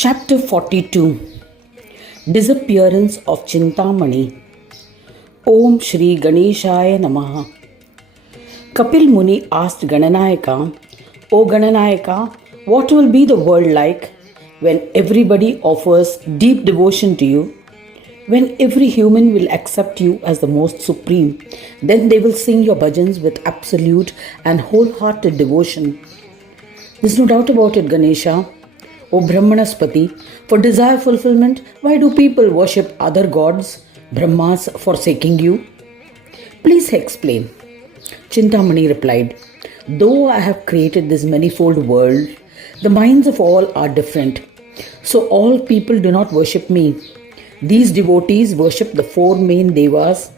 Chapter 42. Disappearance of Chintamani. Om Shri Ganeshaya Namaha. Kapil Muni asked Gananayaka, O Gananayaka, what will be the world like when everybody offers deep devotion to you? When every human will accept you as the most supreme, then they will sing your bhajans with absolute and wholehearted devotion. There's no doubt about it, Ganesha. O Brahmanaspati, for desire fulfillment, why do people worship other gods, Brahmas, forsaking you? Please explain. Chintamani replied, Though I have created this manifold world, the minds of all are different. So all people do not worship me. These devotees worship the four main devas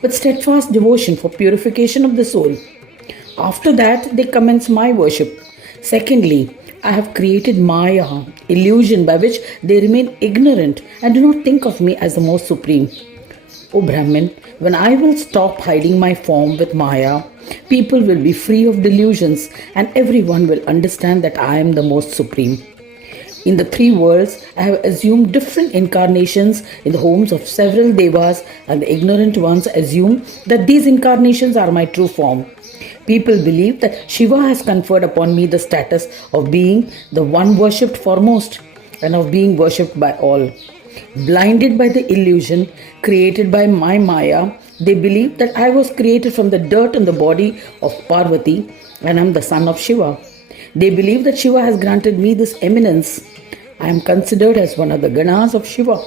with steadfast devotion for purification of the soul. After that, they commence my worship. Secondly, I have created Maya, illusion by which they remain ignorant and do not think of me as the most supreme. O Brahmin, when I will stop hiding my form with Maya, people will be free of delusions and everyone will understand that I am the most supreme. In the three worlds, I have assumed different incarnations in the homes of several devas, and the ignorant ones assume that these incarnations are my true form. People believe that Shiva has conferred upon me the status of being the one worshipped foremost and of being worshipped by all. Blinded by the illusion created by my Maya, they believe that I was created from the dirt on the body of Parvati and I am the son of Shiva. They believe that Shiva has granted me this eminence. I am considered as one of the Ganas of Shiva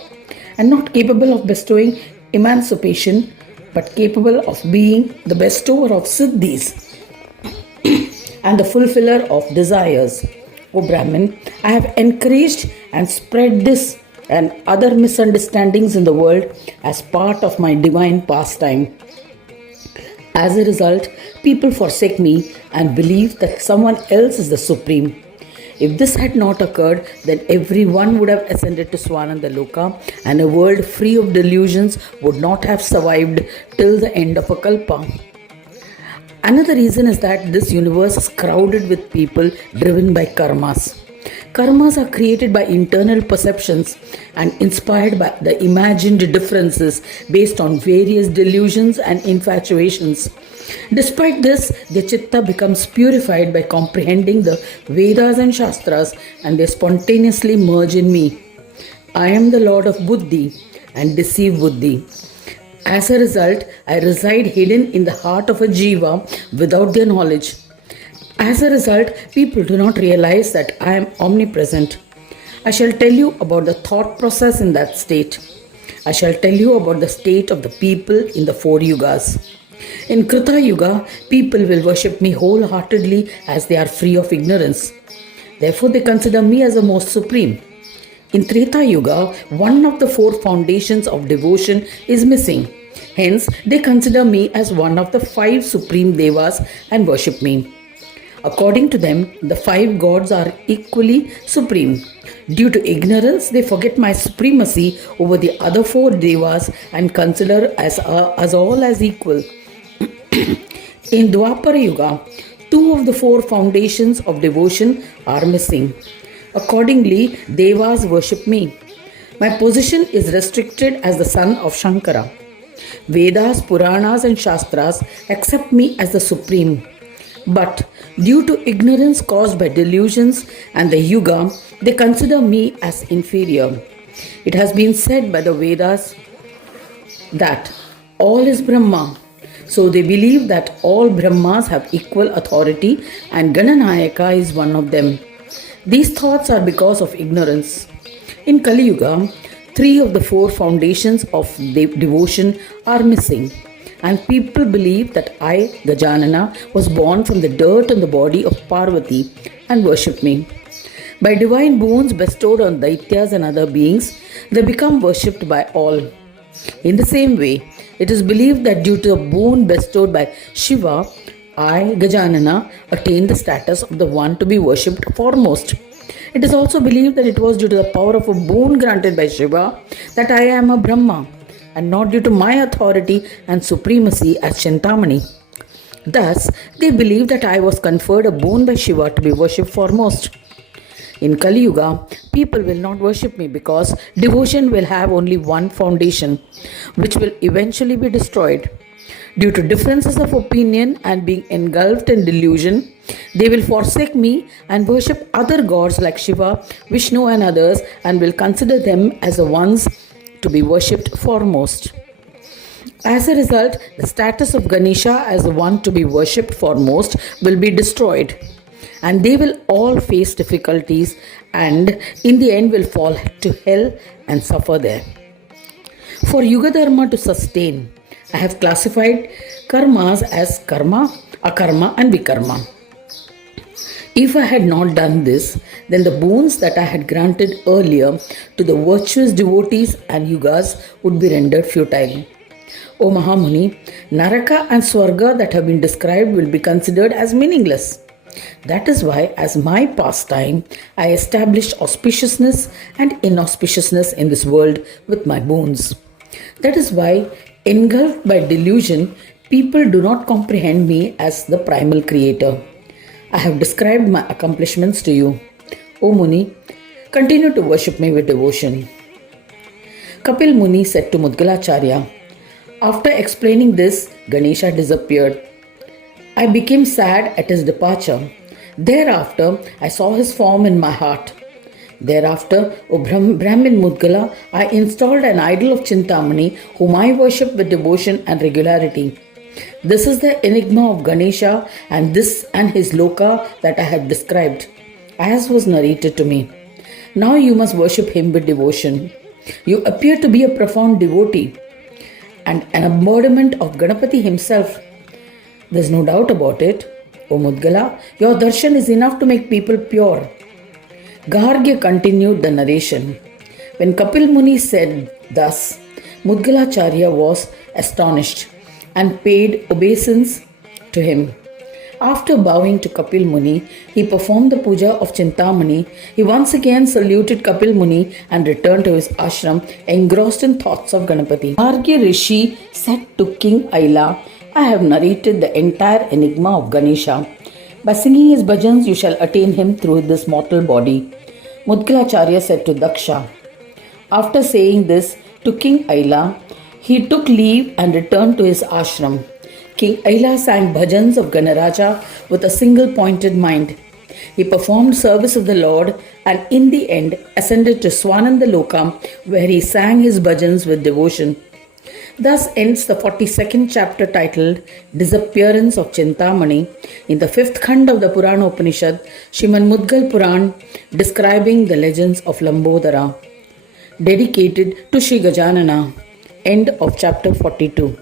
and not capable of bestowing emancipation but capable of being the bestower of siddhis and the fulfiller of desires. O Brahmin, I have encouraged and spread this and other misunderstandings in the world as part of my divine pastime. As a result, people forsake me and believe that someone else is the supreme. If this had not occurred, then everyone would have ascended to Swananda Loka and a world free of delusions would not have survived till the end of a kalpa. Another reason is that this universe is crowded with people driven by karmas. Karmas are created by internal perceptions and inspired by the imagined differences based on various delusions and infatuations. Despite this, the chitta becomes purified by comprehending the Vedas and Shastras and they spontaneously merge in me. I am the Lord of Buddhi and deceive Buddhi. As a result, I reside hidden in the heart of a jiva without their knowledge. As a result, people do not realize that I am omnipresent. I shall tell you about the thought process in that state. I shall tell you about the state of the people in the four yugas. In Krita Yuga, people will worship me wholeheartedly as they are free of ignorance. Therefore, they consider me as the most supreme. In Treta Yuga, one of the four foundations of devotion is missing. Hence, they consider me as one of the five supreme devas and worship me. According to them, the five gods are equally supreme. Due to ignorance, they forget my supremacy over the other four devas and consider us all as equal. In Dwapara Yuga, two of the four foundations of devotion are missing. Accordingly, devas worship me. My position is restricted as the son of Shankara. Vedas, Puranas and Shastras accept me as the supreme. But due to ignorance caused by delusions and the Yuga, they consider me as inferior. It has been said by the Vedas that all is Brahma. So they believe that all Brahmas have equal authority and Gananayaka is one of them. These thoughts are because of ignorance. In Kali Yuga, three of the four foundations of devotion are missing. And people believe that I, Gajanana, was born from the dirt on the body of Parvati and worship me. By divine boons bestowed on Daityas and other beings, they become worshipped by all. In the same way, it is believed that due to a boon bestowed by Shiva, I, Gajanana, attained the status of the one to be worshipped foremost. It is also believed that it was due to the power of a boon granted by Shiva that I am a Brahma, and not due to my authority and supremacy as Chintamani. Thus, they believe that I was conferred a boon by Shiva to be worshipped foremost. In Kali Yuga, people will not worship me because devotion will have only one foundation, which will eventually be destroyed. Due to differences of opinion and being engulfed in delusion, they will forsake me and worship other gods like Shiva, Vishnu, and others, and will consider them as the ones to be worshipped foremost. As a result, the status of Ganesha as the one to be worshipped foremost will be destroyed, and they will all face difficulties and in the end will fall to hell and suffer there. For Yuga Dharma to sustain, I have classified karmas as karma, akarma, and vikarma. If I had not done this, then the boons that I had granted earlier to the virtuous devotees and yugas would be rendered futile. O Mahamuni, Naraka and Swarga that have been described will be considered as meaningless. That is why, as my pastime, I established auspiciousness and inauspiciousness in this world with my boons. That is why, engulfed by delusion, people do not comprehend me as the primal creator. I have described my accomplishments to you. O Muni, continue to worship me with devotion. Kapil Muni said to Mudgalacharya, after explaining this, Ganesha disappeared. I became sad at his departure. Thereafter, I saw his form in my heart. Thereafter, O Brahmin Mudgala, I installed an idol of Chintamani, whom I worship with devotion and regularity. This is the enigma of Ganesha and this and his loka that I have described, as was narrated to me. Now you must worship him with devotion. You appear to be a profound devotee and an embodiment of Ganapati himself. There's no doubt about it. O Mudgala, your darshan is enough to make people pure. Gargya continued the narration. When Kapil Muni said thus, Mudgalacharya was astonished and paid obeisance to him. After bowing to Kapil Muni, he performed the puja of Chintamani. He once again saluted Kapil Muni and returned to his ashram, engrossed in thoughts of Ganapati. Gargya Rishi said to King Aila, I have narrated the entire enigma of Ganesha. By singing his bhajans, you shall attain him through this mortal body. Mudgalacharya said to Daksha. After saying this to King Aila, he took leave and returned to his ashram. King Aila sang bhajans of Ganaraja with a single pointed mind. He performed service of the Lord and in the end ascended to Swananda Lokam, where he sang his bhajans with devotion. Thus ends the 42nd chapter titled Disappearance of Chintamani in the 5th Khand of the Purana Upanishad, Shrimad Mudgal Puran, describing the legends of Lambodara. Dedicated to Sri Gajanana. End of chapter 42.